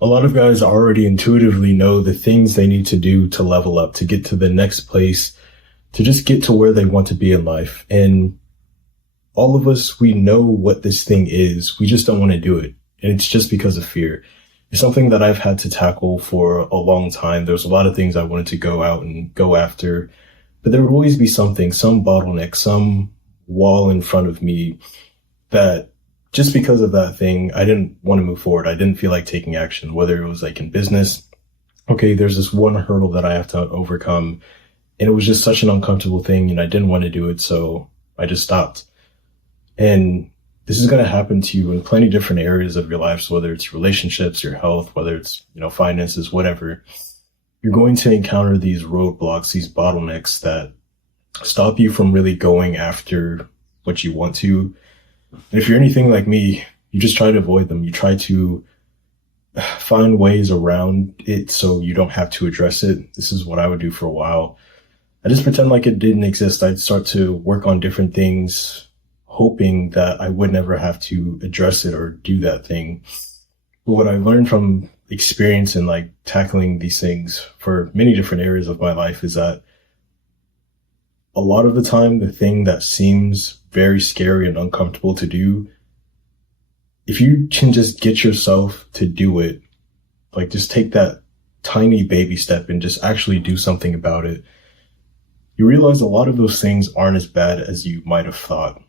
A lot of guys already intuitively know the things they need to do to level up, to get to the next place, to just get to where they want to be in life. And all of us, we know what this thing is. We just don't want to do it. And it's just because of fear. It's something that I've had to tackle for a long time. There's a lot of things I wanted to go out and go after, but there would always be something, some bottleneck, some wall in front of me that just because of that thing, I didn't want to move forward. I didn't feel like taking action, whether it was like in business. Okay, there's this one hurdle that I have to overcome. And it was just such an uncomfortable thing and I didn't want to do it. So I just stopped. And this is going to happen to you in plenty of different areas of your lives, whether it's relationships, your health, whether it's, finances, whatever. You're going to encounter these roadblocks, these bottlenecks that stop you from really going after what you want to. And if you're anything like me, you just try to avoid them. You try to find ways around it so you don't have to address it. This is what I would do for a while. I just pretend like it didn't exist. I'd start to work on different things, hoping that I would never have to address it or do that thing. But what I learned from experience and like tackling these things for many different areas of my life is that a lot of the time, the thing that seems very scary and uncomfortable to do, if you can just get yourself to do it, like just take that tiny baby step and just actually do something about it, you realize a lot of those things aren't as bad as you might have thought.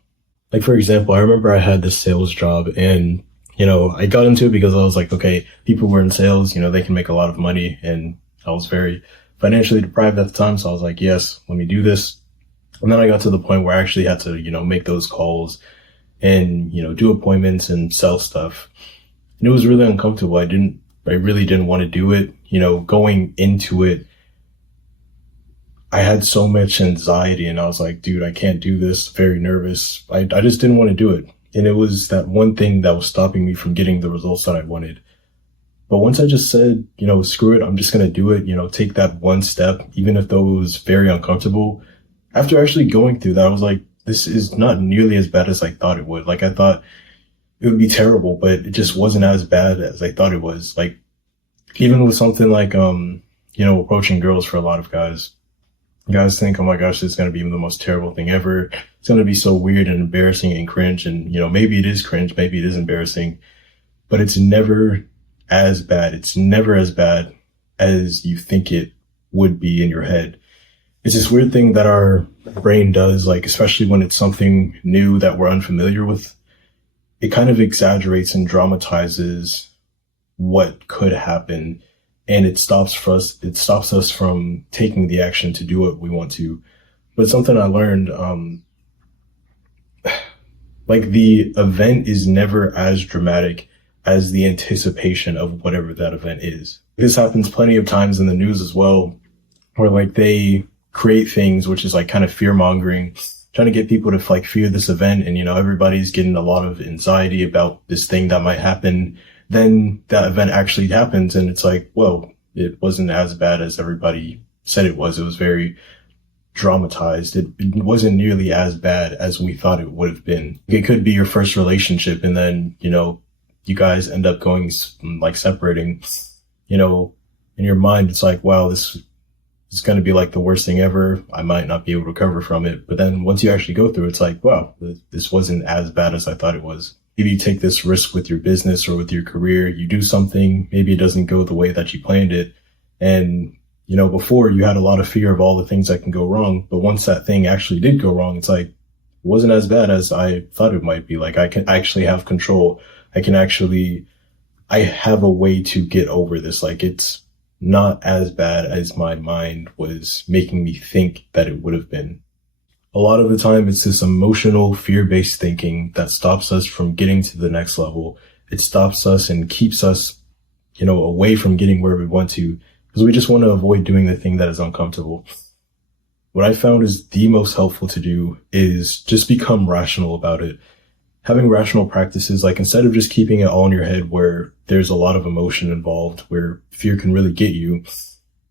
Like, for example, I remember I had this sales job and, I got into it because I was like, okay, people were in sales, they can make a lot of money. And I was very financially deprived at the time. So I was like, yes, let me do this. And then I got to the point where I actually had to, make those calls and, do appointments and sell stuff. And it was really uncomfortable. I really didn't want to do it. Going into it, I had so much anxiety and I was like, dude, I can't do this. Very nervous. I just didn't want to do it. And it was that one thing that was stopping me from getting the results that I wanted. But once I just said, screw it, I'm just going to do it, take that one step, even if though it was very uncomfortable. After actually going through that, I was like, this is not nearly as bad as I thought it would. Like, I thought it would be terrible, but it just wasn't as bad as I thought it was. Like, even with something like, approaching girls for a lot of guys. Guys think, oh my gosh, this is going to be the most terrible thing ever. It's going to be so weird and embarrassing and cringe. And, maybe it is cringe. Maybe it is embarrassing, but it's never as bad. It's never as bad as you think it would be in your head. It's this weird thing that our brain does, like, especially when it's something new that we're unfamiliar with. It kind of exaggerates and dramatizes what could happen. And it stops us from taking the action to do what we want to. But something I learned, like the event is never as dramatic as the anticipation of whatever that event is. This happens plenty of times in the news as well, where like they create things, which is like kind of fear mongering, trying to get people to like fear this event. And, everybody's getting a lot of anxiety about this thing that might happen. Then that event actually happens and it's like, well, it wasn't as bad as everybody said it was. It was very dramatized. It wasn't nearly as bad as we thought it would have been. It could be your first relationship and then, you guys end up going like separating, in your mind. It's like, wow, this is going to be like the worst thing ever. I might not be able to recover from it. But then once you actually go through it, it's like, wow, this wasn't as bad as I thought it was. Maybe you take this risk with your business or with your career, you do something, maybe it doesn't go the way that you planned it. And, before you had a lot of fear of all the things that can go wrong. But once that thing actually did go wrong, it's like, it wasn't as bad as I thought it might be. Like, I can actually have control. I have a way to get over this. Like, it's not as bad as my mind was making me think that it would have been. A lot of the time, it's this emotional, fear-based thinking that stops us from getting to the next level. It stops us and keeps us, away from getting where we want to, because we just want to avoid doing the thing that is uncomfortable. What I found is the most helpful to do is just become rational about it. Having rational practices, like instead of just keeping it all in your head where there's a lot of emotion involved, where fear can really get you,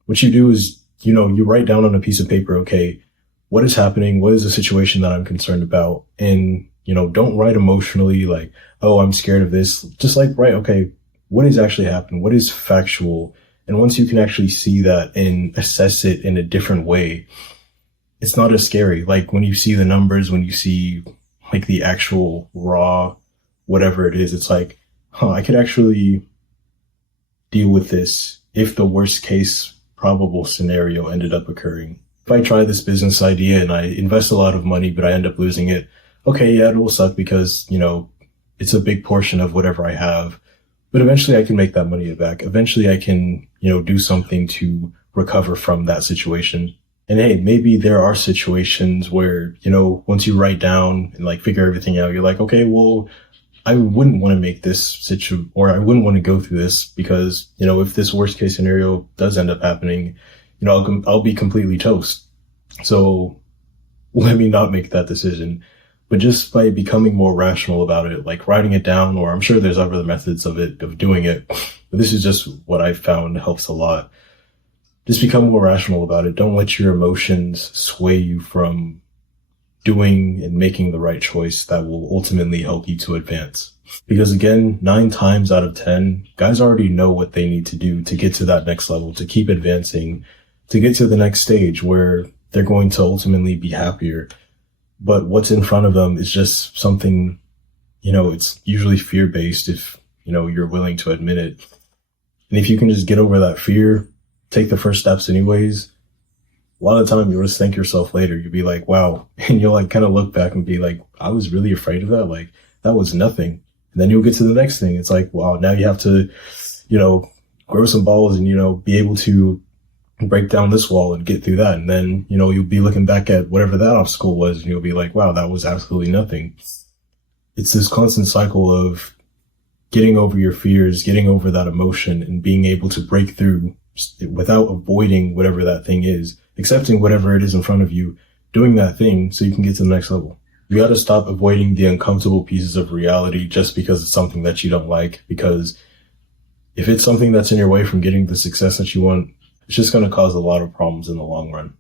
what you do is, you write down on a piece of paper, okay, what is happening? What is the situation that I'm concerned about? And, don't write emotionally like, oh, I'm scared of this. Just like, write, okay, what is actually happening, what is factual. And once you can actually see that and assess it in a different way, it's not as scary. Like when you see the numbers, when you see like the actual raw, whatever it is, it's like, I could actually deal with this if the worst case probable scenario ended up occurring. If I try this business idea and I invest a lot of money, but I end up losing it, okay, yeah, it will suck because, it's a big portion of whatever I have. But eventually I can make that money back. Eventually I can, do something to recover from that situation. And hey, maybe there are situations where, once you write down and like figure everything out, you're like, okay, well, I wouldn't want to make this or I wouldn't want to go through this because, if this worst case scenario does end up happening, I'll be completely toast. So let me not make that decision. But just by becoming more rational about it, like writing it down, or I'm sure there's other methods of doing it, but this is just what I've found helps a lot. Just become more rational about it. Don't let your emotions sway you from doing and making the right choice that will ultimately help you to advance. Because again, 9 times out of 10, guys already know what they need to do to get to that next level, to keep advancing, to get to the next stage where they're going to ultimately be happier. But what's in front of them is just something, it's usually fear-based if, you're willing to admit it. And if you can just get over that fear, take the first steps anyways, a lot of the time you'll just thank yourself later. You'll be like, wow. And you'll like kind of look back and be like, I was really afraid of that. Like that was nothing. And then you'll get to the next thing. It's like, wow, now you have to, grow some balls and, be able to break down this wall and get through that. And then, you'll be looking back at whatever that obstacle was and you'll be like, wow, that was absolutely nothing. It's this constant cycle of getting over your fears, getting over that emotion and being able to break through without avoiding whatever that thing is, accepting whatever it is in front of you, doing that thing so you can get to the next level. You got to stop avoiding the uncomfortable pieces of reality just because it's something that you don't like, because if it's something that's in your way from getting the success that you want, it's just going to cause a lot of problems in the long run.